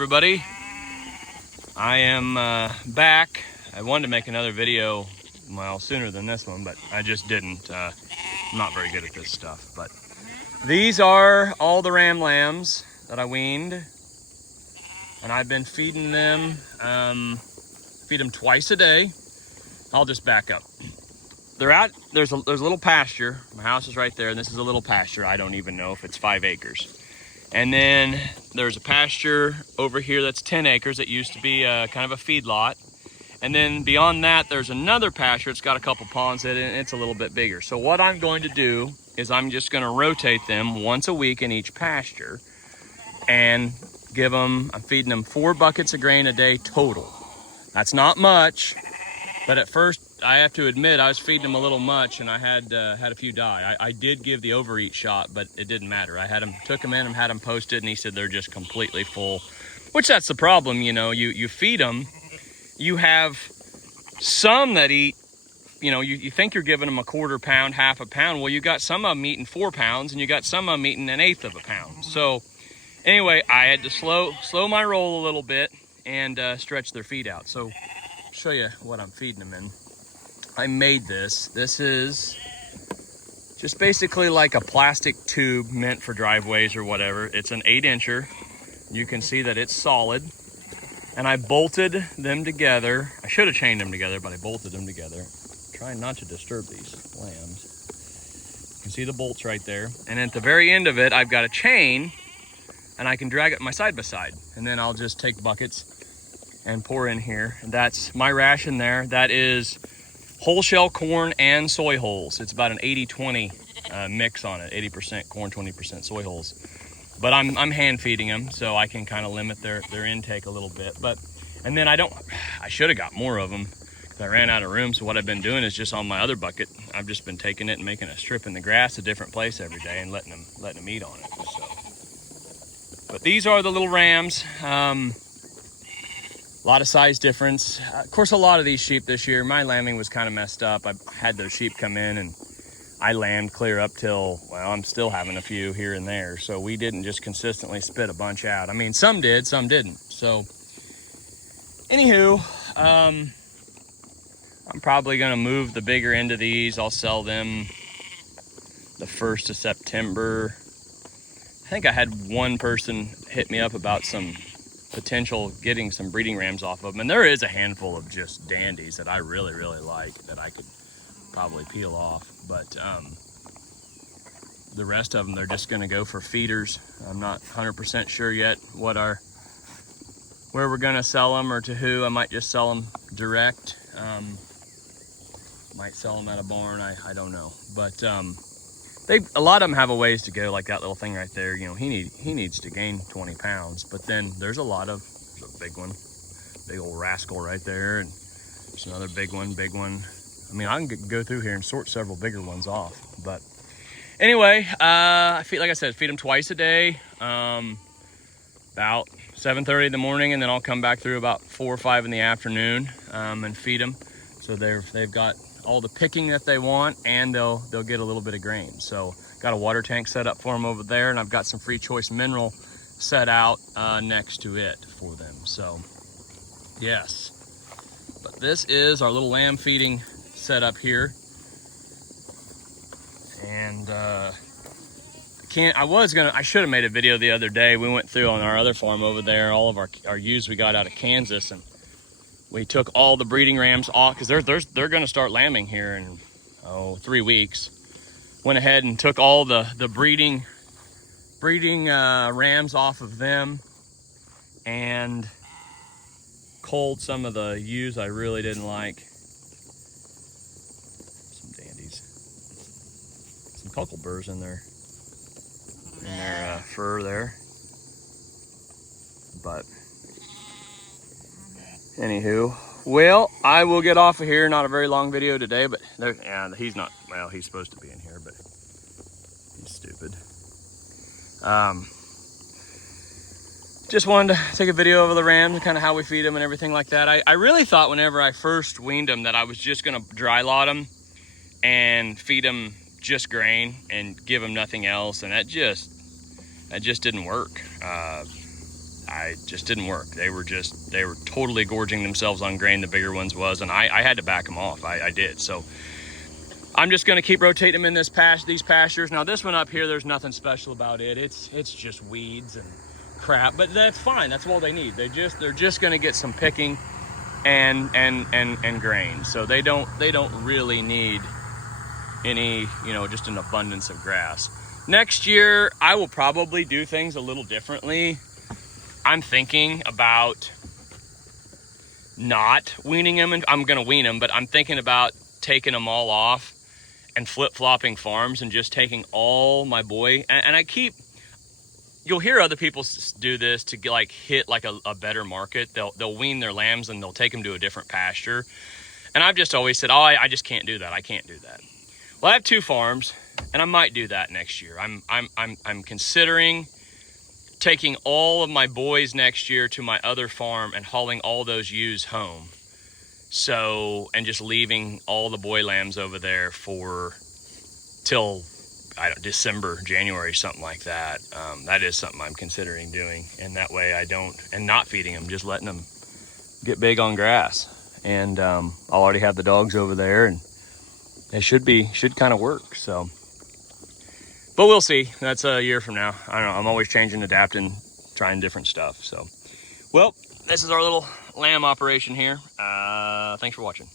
everybody. I am back. I wanted to make another video, well, sooner than this one, but I just didn't. I'm not very good at this stuff. But these are all the ram lambs that I weaned, and I've been feeding them. Feed them twice a day. I'll just back up. They're out. There's a little pasture. My house is right there, and this is a little pasture. I don't even know if it's 5 acres. And then there's a pasture over here that's 10 acres. It used to be kind of a feed lot. And then beyond that, there's another pasture. It's got a couple ponds in it, and it's a little bit bigger. So what I'm going to do is I'm just going to rotate them once a week in each pasture and I'm feeding them 4 buckets of grain a day total. That's not much, but at first, I have to admit, I was feeding them a little much, and I had a few die. I did give the overeat shot, but it didn't matter. I took them in and had them posted, and he said they're just completely full, which that's the problem, you know. You feed them, you have some that eat, you know, you think you're giving them a quarter pound, half a pound. Well, you got some of them eating 4 pounds, and you got some of them eating 1/8 of a pound. So anyway, I had to slow my roll a little bit and stretch their feet out. So I'll show you what I'm feeding them in. I made this. This is just basically like a plastic tube meant for driveways or whatever. It's an 8-incher. You can see that it's solid. And I bolted them together. I should have chained them together, but I bolted them together. Trying not to disturb these lambs. You can see the bolts right there. And at the very end of it, I've got a chain, and I can drag it my side by side. And then I'll just take buckets and pour in here. And that's my ration there. That is whole shell corn and soy hulls. It's about an 80-20 mix on it. 80% corn, 20% soy hulls. But I'm hand feeding them, so I can kind of limit their intake a little bit. And then I should have got more of them because I ran out of room. So what I've been doing is just on my other bucket, I've just been taking it and making a strip in the grass a different place every day and letting them eat on it. So, but these are the little rams. A lot of size difference. Of course, a lot of these sheep this year, my lambing was kind of messed up. I had those sheep come in and I lambed clear up till, well, I'm still having a few here and there. So we didn't just consistently spit a bunch out. I mean, some did, some didn't. So anywho, I'm probably gonna move the bigger end of these. I'll sell them the 1st of September. I think I had one person hit me up about some potential getting some breeding rams off of them, and there is a handful of just dandies that I really like that I could probably peel off, but the rest of them, they're just going to go for feeders. I'm not 100% sure yet where we're going to sell them or to who. I might just sell them direct, might sell them at a barn. I don't know, but a lot of them have a ways to go, like that little thing right there. You know, he needs to gain 20 pounds, but then there's a big one, big old rascal right there, and there's another big one. I mean, I can go through here and sort several bigger ones off, but anyway, like I said, feed them twice a day, about 7:30 in the morning, and then I'll come back through about 4 or 5 in the afternoon, and feed them. So they've got all the picking that they want, and they'll get a little bit of grain. So got a water tank set up for them over there, and I've got some free choice mineral set out next to it for them. So yes, but this is our little lamb feeding setup here. And I should have made a video the other day. We went through on our other farm over there, all of our ewes we got out of Kansas, and we took all the breeding rams off because they're going to start lambing here in 3 weeks. Went ahead and took all the breeding rams off of them and culled some of the ewes I really didn't like. Some dandies, some cockleburs in their fur there, but. Anywho, well, I will get off of here. Not a very long video today, but he's not, well, he's supposed to be in here, but he's stupid. Just wanted to take a video of the rams and kind of how we feed them and everything like that. I really thought whenever I first weaned them that I was just going to dry lot them and feed them just grain and give them nothing else, and that just didn't work. I just didn't work. They were totally gorging themselves on grain, the bigger ones was, and I had to back them off. I did. So I'm just going to keep rotating them in these pastures. Now this one up here, there's nothing special about it. It's just weeds and crap, but that's fine. That's all they need. They're just going to get some picking and grain. So they don't really need any, just an abundance of grass. Next year, I will probably do things a little differently. I'm thinking about not weaning them, and I'm going to wean them, but I'm thinking about taking them all off and flip-flopping farms and just taking all my boy. And you'll hear other people do this to hit a better market. They'll wean their lambs and they'll take them to a different pasture. And I've just always said, I just can't do that. I can't do that. Well, I have 2 farms, and I might do that next year. I'm considering taking all of my boys next year to my other farm and hauling all those ewes home. So, and just leaving all the boy lambs over there till December, January, something like that. That is something I'm considering doing, and that way and not feeding them, just letting them get big on grass. And I'll already have the dogs over there, and it should kind of work. So, but we'll see. That's a year from now. I don't know. I'm always changing, adapting, trying different stuff. So, well, this is our little lamb operation here. Thanks for watching.